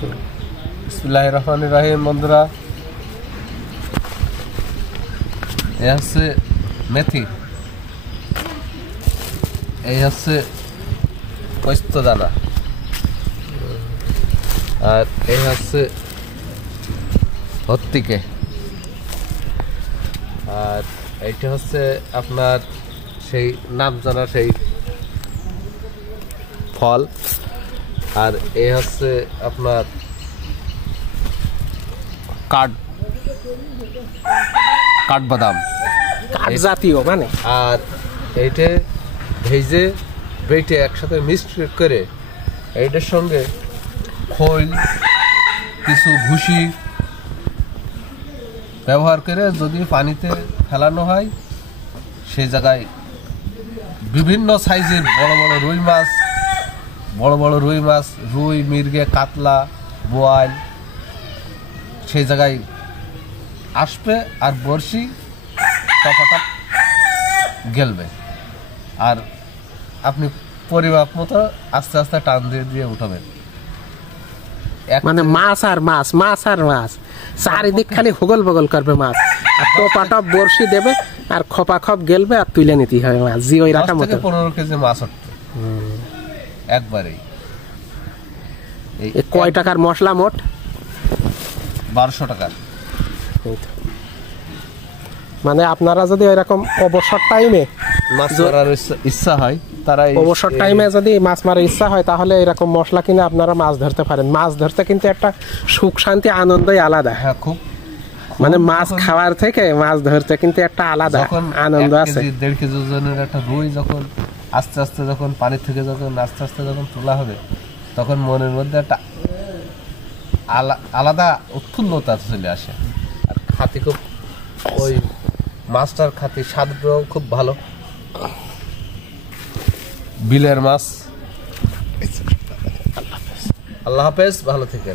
বিসমিল্লাহির রহমানির রহিম। বন্ধুরা, এই হচ্ছে মেথি, এই হচ্ছে পোস্ত দানা, আর এই হচ্ছে হত্তিকে, আর এইটা হচ্ছে আপনার সেই নাম জানা সেই ফল, আর এই হচ্ছে আপনার কাঠবাদাম জাতীয় মানে, আর এইটা ভেজে বেটে একসাথে মিক্স করে এইটার সঙ্গে খোল কিছু ভুসি ব্যবহার করে যদি পানিতে ফেলানো হয়, সেই জায়গায় বিভিন্ন সাইজের বড় বড় রুই মাছ, রুই, মির্গে, কাতলা, বোয়াল সেই জায়গায় আসবে, আর বড়শি টপাটপ গেলবে, আর আপনি পরিমাপ মতো আস্তে আস্তে টান দিয়ে দিয়ে উঠাবেন। মানে মাছ আর মাছ চারিদিক খালি হুগল বগল করবে মাছ, আর টপাটপ বড়শি দেবে আর খপা খপ গেলবে আর তুলে নিতে হবে মাছ। জি, ওই রকম 15 কেজি মাছ উঠবে একবারেই। কয় টাকার মশলা মোট? 1200 টাকা। মানে আপনারা যদি এরকম অবসর টাইমে মাছ মারার ইচ্ছা হয়, তারা অবসর টাইমে যদি মাছ মারার ইচ্ছা হয়, তাহলে এরকম মশলা কিনে আপনারা মাছ ধরতে পারেন। মাছ ধরতে কিন্তু একটা সুখ শান্তি আনন্দই আলাদা। হ্যাঁ, খুব মানে মাছ খাওয়ার থেকে মাছ ধরতে কিন্তু একটা আলাদা আনন্দ আছে। 1.5 কেজি ওজনের একটা রুই যখন আস্তে আস্তে যখন পানি থেকে আস্তে আস্তে তোলা হবে, তখন মনের মধ্যে একটা আলাদা উৎফুল্লতা চলে আসে। আর খাতি খুব, ওই মাছটার খাতি স্বাদটাও খুব ভালো, বিলের মাছ। আল্লাহ হাফেজ, ভালো থেকে।